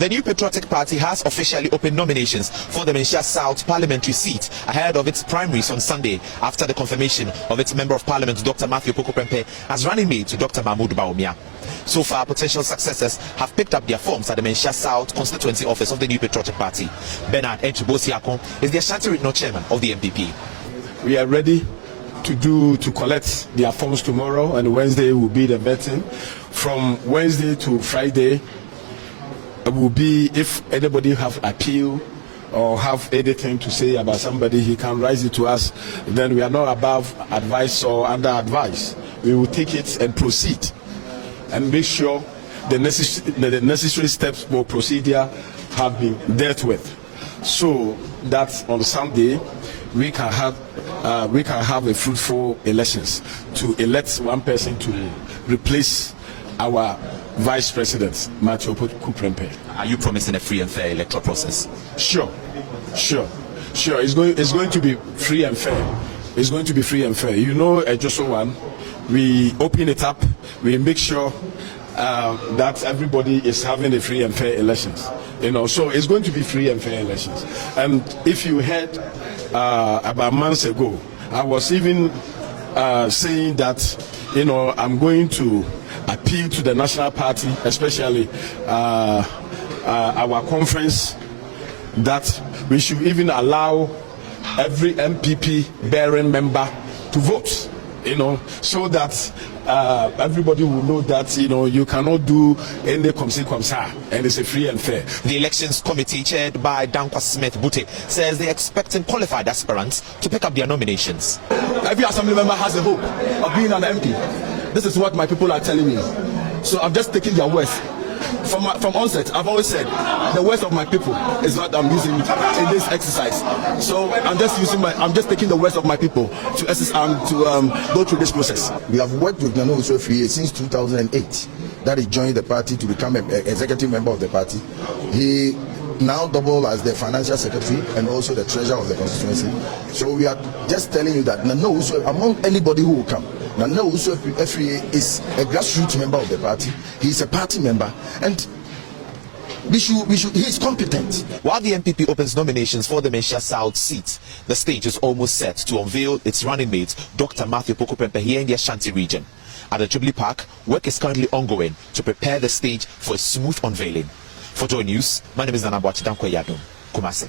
The new Patriotic Party has officially opened nominations for the Manhyia South parliamentary seat ahead of its primaries on Sunday after the confirmation of its Member of Parliament, Dr. Matthew Prempeh, as running mate to Dr. Mahmoud Bawumia. So far, potential successors have picked up their forms at the Manhyia South constituency office of the new Patriotic Party. Bernard Enchibosiakon is the Ashanti Regional Chairman of the NPP. We are ready to collect their forms tomorrow, and Wednesday will be the vetting. From Wednesday to Friday will be, if anybody have appeal or have anything to say about somebody, he can raise it to us. Then we are not above advice or under advice. We will take it and proceed and make sure the necessary steps for procedure have been dealt with, so that on Sunday we can have a fruitful elections to elect one person to replace our Vice President, Matthew Prempeh. Are you promising a free and fair electoral process? Sure. It's going to be free and fair. It's going to be free and fair. You know, just one, we open it up. We make sure that everybody is having a free and fair elections. You know, so it's going to be free and fair elections. And if you heard about months ago, I was even saying that, you know, I'm going to appeal to the National Party, especially our conference, that we should even allow every NPP bearing member to vote, you know, so that everybody will know that, you know, you cannot do any comme ça, and it's a free and fair. The elections committee, chaired by Dankwa Smith-Bute, says they're expecting qualified aspirants to pick up their nominations. Every assembly member has a hope of being an MP. This is what my people are telling me. So I'm just taking their words. From onset, I've always said the words of my people is what I'm using in this exercise. So I'm just taking the words of my people to go through this process. We have worked with Nana Usofie since 2008. That he joined the party to become an executive member of the party. He now double as the financial secretary and also the treasurer of the constituency. So we are just telling you that Nana Usofie, among anybody who will come, Nana Usofie is a grassroots member of the party. He is a party member, and he is competent. While the NPP opens nominations for the Manhyia South seat, the stage is almost set to unveil its running mate, Dr. Matthew Prempeh, here in the Ashanti region. At the Jubilee Park, work is currently ongoing to prepare the stage for a smooth unveiling. For Joy News, my name is Nana Boachidankwa Yadum, Kumasi.